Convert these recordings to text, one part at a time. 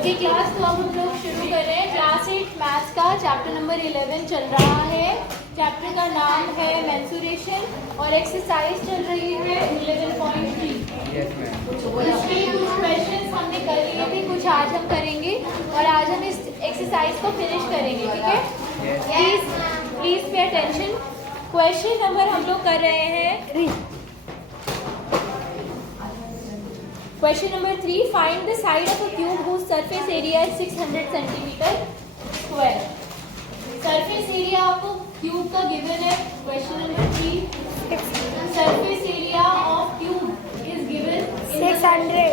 Okay class, तो अब हम लोग शुरू कर रहे हैं क्लास 8 मैथ्स का चैप्टर नंबर 11 चल रहा है। चैप्टर का नाम है मेंसुरेशन और एक्सरसाइज चल रही है 11.3। इसके कुछ क्वेश्चंस हमने कर लिए थे, कुछ आज हम करेंगे और आज हम इस एक्सरसाइज को फिनिश करेंगे, ठीक है? Please pay attention. Question number हम लोग कर रहे हैं Question number 3. Find the side of a cube whose surface area is 600 centimeter square. Surface area आपको cube का given है. Question number 3. Surface area of cube is given 600.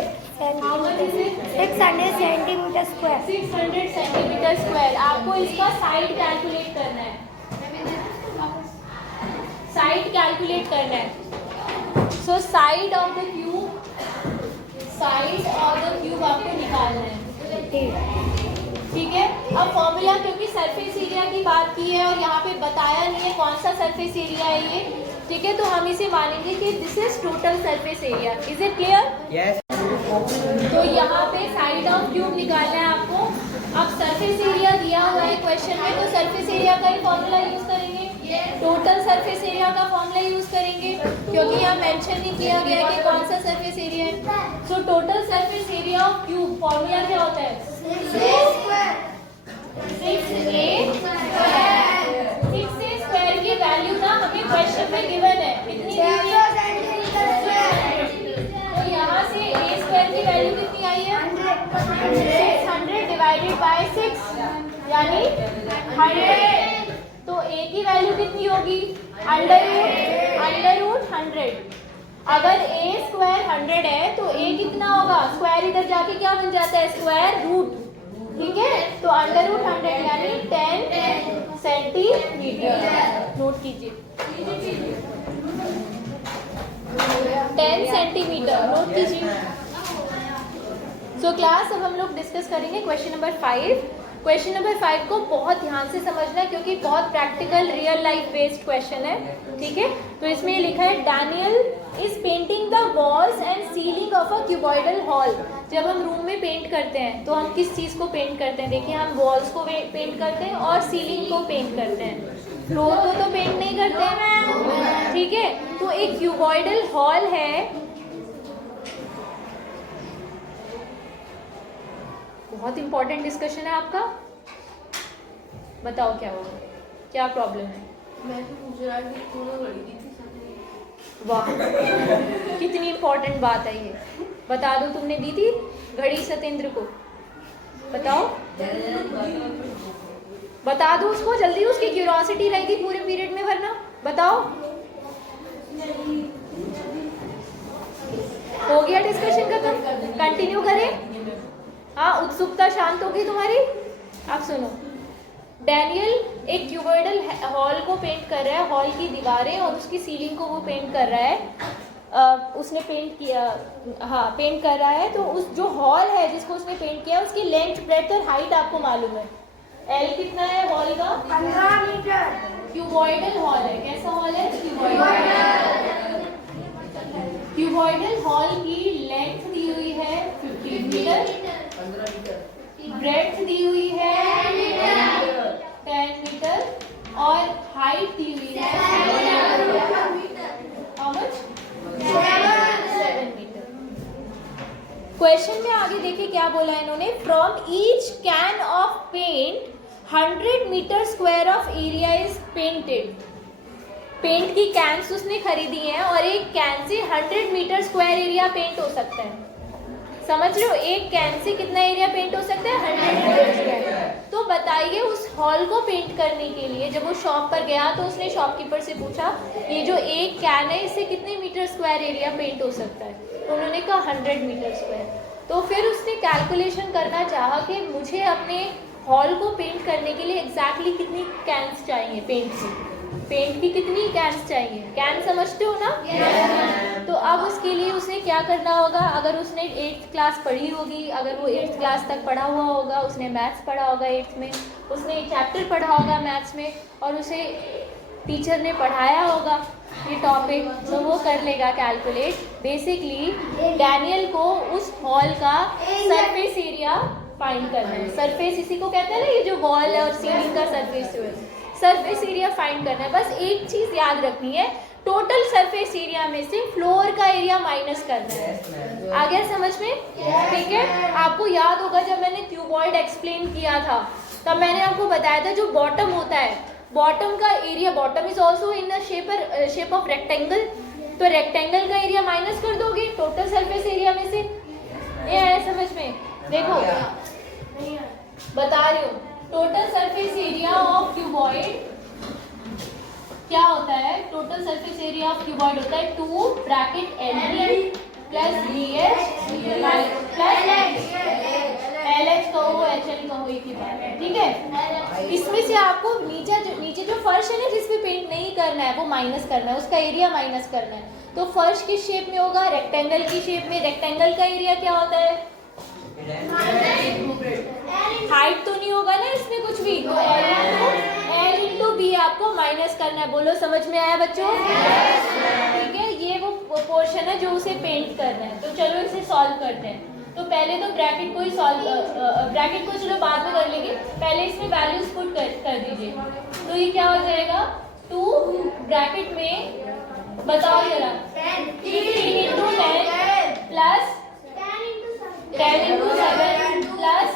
How much is it? 600 centimeter square. 600 centimeter square. आपको इसका side calculate करना है. Side calculate करना है. So side of the cube. Side और द क्यूब आपको निकालना है, ठीक है? अब फॉर्मूला, क्योंकि सरफेस एरिया की बात की है और यहाँ पे बताया नहीं है कौन सा सरफेस एरिया है ये, ठीक है? तो हम इसे मानेंगे कि this is total surface area. Is it clear? Yes. तो यहाँ पे साइड ऑफ क्यूब निकालना है आपको। अब सरफेस एरिया दिया हुआ है क्वेश्चन में, तो सरफेस एरिया का ही फॉर्मूला यूज करेंगे, टोटल सरफेस एरिया का फॉर्मूला यूज करेंगे, क्योंकि यहाँ मेंशन नहीं किया गया है कि कौन सा सरफेस एरिया है। So total surface area of cube formula क्या होता है? 6a स्क्वायर की वैल्यू ना हमें क्वेश्चन में गिवन है, कितनी दी हुई है? तो यहाँ से a स्क्वायर की वैल्यू कितनी आई है? 600 डिवाइडेड बाय 6 यानी 100। तो a की वैल्यू कितनी होगी? Under root 100। अगर a स्क्वायर 100 है तो a कितना होगा? स्क्वायर इधर जाके क्या बन जाता है? स्क्वायर रूट, ठीक है? तो अंडर रूट 100 यानी 10 सेंटीमीटर। नोट कीजिए, 10 सेंटीमीटर नोट कीजिए। सो क्लास, अब हम लोग डिस्कस करेंगे क्वेश्चन नंबर 5। क्वेश्चन नंबर 5 को बहुत ध्यान से समझना है क्योंकि बहुत practical real life based question है, ठीक है? तो इसमें ये लिखा है, Daniel is painting the walls and ceiling of a cuboidal hall. जब हम रूम में पेंट करते हैं तो हम किस चीज़ को पेंट करते हैं? देखिए, हम वॉल्स को पेंट करते हैं और सीलिंग को पेंट करते हैं, फ्लोर को तो पेंट नहीं करते हैं, ठीक है? तो एक क्यूबॉइडल हॉल है, बहुत इंपॉर्टेंट डिस्कशन है आपका। बताओ क्या होगा, क्या प्रॉब्लम है? मैं तो पूछ रहा कि तूने घड़ी दी थी। वाह, कितनी इंपॉर्टेंट बात है ये। बता दो, तुमने दी थी घड़ी सत्येंद्र को? बताओ, बता दो उसको जल्दी, उसकी क्यूरियोसिटी रहेगी पूरे पीरियड में, वरना बताओ। हो गया डिस्कशन खत्म? कंटिन्यू करें? हाँ, उत्सुकता शांत होगी तुम्हारी। आप सुनो, डैनियल एक क्यूबॉइडल हॉल को पेंट कर रहा है, हॉल की दीवारें और उसकी सीलिंग को वो पेंट कर रहा है। उसने पेंट किया, हाँ पेंट कर रहा है। तो उस जो हॉल है जिसको उसने पेंट किया, उसकी लेंथ, ब्रेड्थ और हाइट आपको मालूम है। एल कितना है हॉल का? 15 मीटर। क्यूबॉइडल हॉल है। कैसा हॉल है? क्यूबॉइडल हॉल की लेंथ दी हुई है 15 मीटर, ब्रेड्थ दी हुई है 10 मीटर और हाइट दी हुई है 7 मीटर। क्वेश्चन में आगे देखिए क्या बोला है इन्होंने, from each can of paint 100 metre square of area is painted. Paint की कैंस उसने खरीदी हैं और एक can say 100 metre square area paint हो सकता है। समझ रहे हो? एक कैन से कितना एरिया पेंट हो सकता है? 100 मीटर स्क्वायर। तो बताइए, उस हॉल को पेंट करने के लिए जब वो शॉप पर गया तो उसने शॉपकीपर से पूछा, ये जो एक कैन है इससे कितने मीटर स्क्वायर एरिया पेंट हो सकता है? तो उन्होंने कहा 100 मीटर स्क्वायर। तो फिर उसने कैलकुलेशन करना चाहा कि मुझे अपने हॉल को पेंट करने के लिए एग्जैक्टली कितनी कैंस चाहिए पेंट की, पेंट की कितनी कैंस चाहिए। कैन समझते हो ना? तो अब उसके लिए उसे क्या करना होगा? अगर उसने 8th क्लास पढ़ी होगी, अगर वो 8th क्लास तक पढ़ा हुआ होगा, उसने मैथ्स पढ़ा होगा 8th में, उसने एक चैप्टर पढ़ा होगा मैथ्स में और उसे टीचर ने पढ़ाया होगा ये टॉपिक, तो वो कर लेगा कैलकुलेट। बेसिकली डैनियल को उस हॉल का सरफेस एरिया फाइंड करना है। सरफेस इसी को कहते हैं ना, ये जो वॉल और सीलिंग का सरफेस जो है, सरफेस एरिया फाइंड करना है। बस एक चीज याद रखनी है, टोटल सरफेस एरिया में से फ्लोर का एरिया माइनस करना है। आ गया समझ में? ठीक है। आपको याद होगा जब मैंने क्यूबॉइड एक्सप्लेन किया था तब मैंने आपको बताया था जो बॉटम होता है, बॉटम का area, bottom is also in the shape of rectangle, तो रेक्टेंगल का एरिया माइनस कर दोगे टोटल सरफेस एरिया में से। ये है समझ में? देखो बता रही हूँ, total surface area of cuboid क्या होता है? Total surface area of cuboid होता है 2 bracket LB plus BH plus LH कहो HL कहो, एक ही बात है। ठीक है। इसमें से आपको नीचे जो फर्श है ना जिस पे पेंट नहीं करना है वो माइनस करना है, उसका एरिया माइनस करना है। तो फर्श किस शेप में होगा? रेक्टेंगल की शेप में। रेक्टेंगल का एरिया क्या होता है? हाइट तो नहीं होगा ना इसमें कुछ भी, तो L इंटू बी आपको माइनस करना है। बोलो समझ में आया बच्चों? ठीक है। ये वो पोर्शन है जो उसे पेंट करना है। तो चलो इसे सॉल्व करते हैं। तो पहले तो ब्रैकेट को ही ब्रैकेट को चलो बाद में कर लेंगे, पहले इसमें वैल्यूज पुट कर दीजिए। तो ये क्या हो जाएगा? 2 ब्रैकेट में बताओ जरा, 15 into 10 plus 10 into 7 plus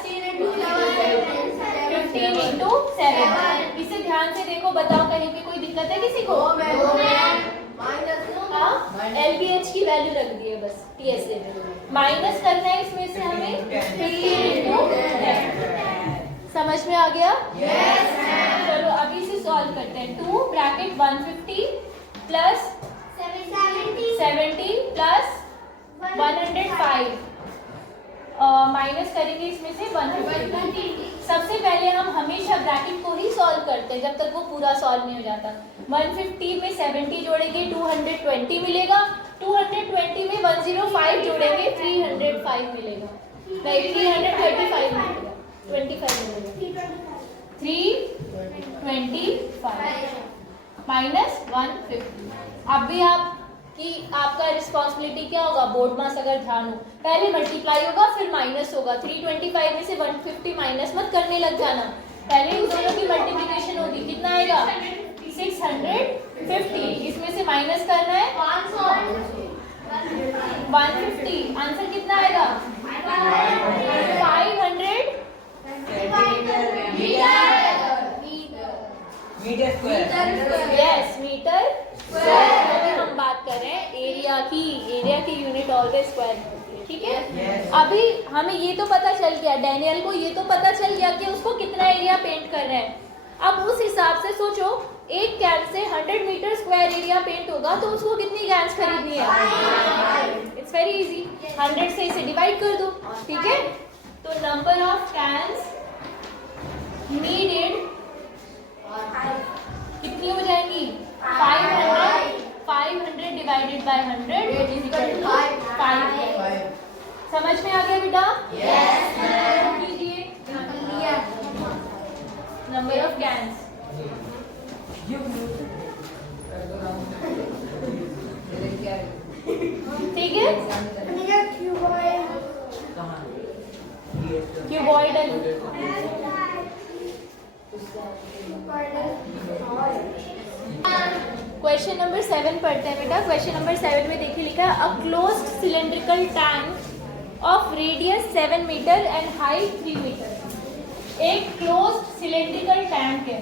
15 into 7। इसे ध्यान से देखो, बताओ कहीं पे कोई दिक्कत है किसी को? LBH की वैल्यू रख दी है बस, TS ले माइनस करना है इसमें से हमें 15 इंटू 10। समझ में आ गया? yes, चलो अभी इसे सॉल्व करते हैं। 2 ब्रैकेट 150 प्लस 70 प्लस 105 माइनस करेंगे इसमें से 150। सबसे पहले हम हमेशा ब्रैकेट को ही सॉल्व करते हैं जब तक वो पूरा सॉल्व नहीं हो जाता। 150 में 70 जोड़ेंगे 220 मिलेगा, 220 में 105 जोड़ेंगे 305 मिलेगा, नहीं 335 मिलेगा, 25 मिलेगा, 325 माइनस 150। अब भी आपका रिस्पॉन्सिबिलिटी क्या होगा? बोर्ड मास अगर ध्यान हो, पहले मल्टीप्लाई होगा फिर माइनस होगा। 325 में से 150 माइनस मत करने लग जाना, पहले इन दोनों की मल्टीप्लिकेशन होगी। कितना आएगा? 650। इसमें से माइनस करना है 150। आंसर कितना आएगा? 500 यस मीटर स्क्वायर। हम बात कर रहे हैं एरिया की यूनिट ऑलवेज स्क्वायर होती है। ठीक है। अभी हमें ये तो पता चल गया, डैनियल को ये तो पता चल गया कि उसको कितना एरिया पेंट कर रहे हैं। अब उस हिसाब से सोचो, एक can say 100 metre square area paint होगा तो उसको कितनी कैन्स खरीदनी है? इट्स वेरी इजी, 100 से इसे डिवाइड कर दो। ठीक है। तो नंबर ऑफ कैन्स नीडेड कितनी हो जाएंगी? 500 divided by 100 is equal to 5। समझ में आ गया बेटा? Yes ma'am. कीजिए नंबर ऑफ कैन्स। ठीक है। क्यूबॉइडल क्वेश्चन नंबर 7 पढ़ते हैं बेटा। क्वेश्चन नंबर 7 में देखिए लिखा है a closed cylindrical tank of radius 7 metre and height 3 metre. एक क्लोज्ड सिलेंड्रिकल टैंक है,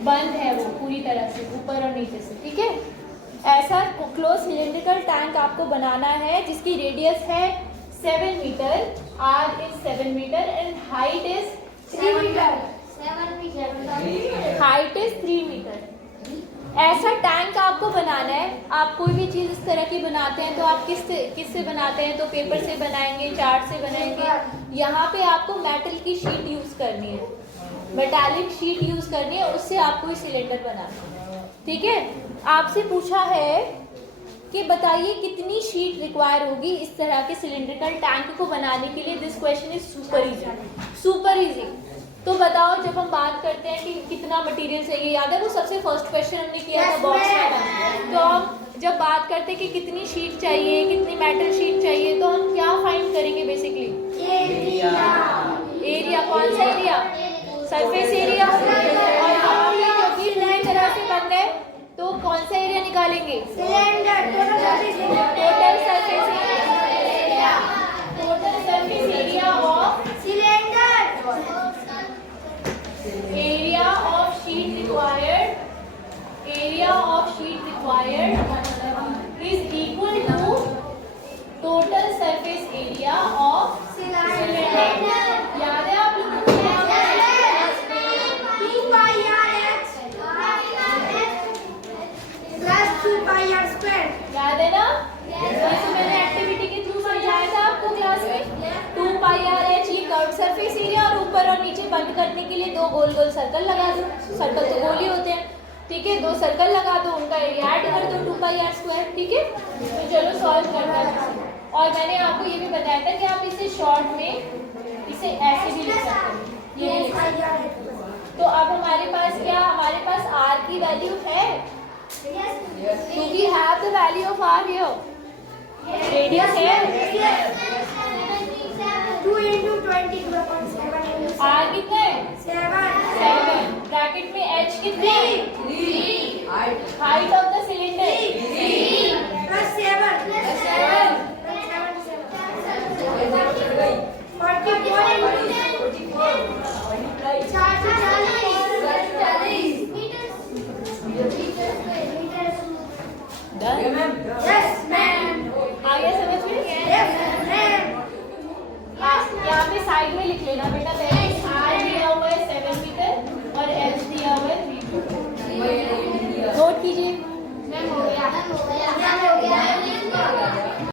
बंद है वो पूरी तरह से ऊपर और नीचे से। ठीक है। ऐसा क्लोज सिलेंड्रिकल टैंक आपको बनाना है जिसकी रेडियस है 7 metre, R is 7 metre and height is 3 metre. Height is 3 metre. ऐसा टैंक आपको बनाना है। आप कोई भी चीज़ इस तरह की बनाते हैं तो आप किससे बनाते हैं? तो पेपर से बनाएंगे, चार्ट से बनाएंगे। यहाँ पे आपको मेटल की शीट यूज़ करनी है, मेटालिक शीट यूज़ करनी है, उससे आपको ये सिलेंडर बनाना है। ठीक है। आपसे पूछा है कि बताइए कितनी शीट रिक्वायर होगी इस तरह के सिलेंड्रिकल टैंक को बनाने के लिए। This question is super easy, super easy. तो बताओ, जब हम बात करते हैं कि कितना मटेरियल चाहिए, याद है वो सबसे फर्स्ट क्वेश्चन हमने किया था बॉक्स में। तो हम जब बात करते हैं कि कितनी शीट चाहिए, कितनी मेटल शीट चाहिए, तो हम क्या फाइंड करेंगे बेसिकली? एरिया कौन सा एरिया? Surface area. और यहाँ पे क्योंकि पूरी तरह से बंद है तो कौन सा एरिया निकालेंगे? Total surface area. Total surface area of area of sheet required is equal to total surface area of cylinder. याद है आप लोगों को? याद है ना? वैसे मैंने एक्टिविटी के थ्रू समझाया था आपको क्लास में। 2 पाई आर एच ये कर्व सरफेस एरिया और ऊपर और नीचे बंद करने के लिए 2 गोल गोल सर्कल लगा दो। सर्कल तो गोल ही होते हैं, ठीक है? 2 सर्कल लगा दो, उनका एरिया ऐड कर दो 2 पाई आर स्क्वायर, ठीक है? तो चलो सॉल्व करते हैं। और मैंने आपको ये भी बताया था कि आप इसे शॉर्ट में इसे ऐसे भी लिख सकते हैं, ये लिख सकते हैं। तो अब हमारे पास क्या, हमारे पास r की वैल्यू है? Do we have the value of r here? Radius है? r कितना है? 7। ब्रैकेट में h कितना है? 3। Height of the cylinder 7। आगे समझ में? यहाँ पे साइड में लिख लेना बेटा।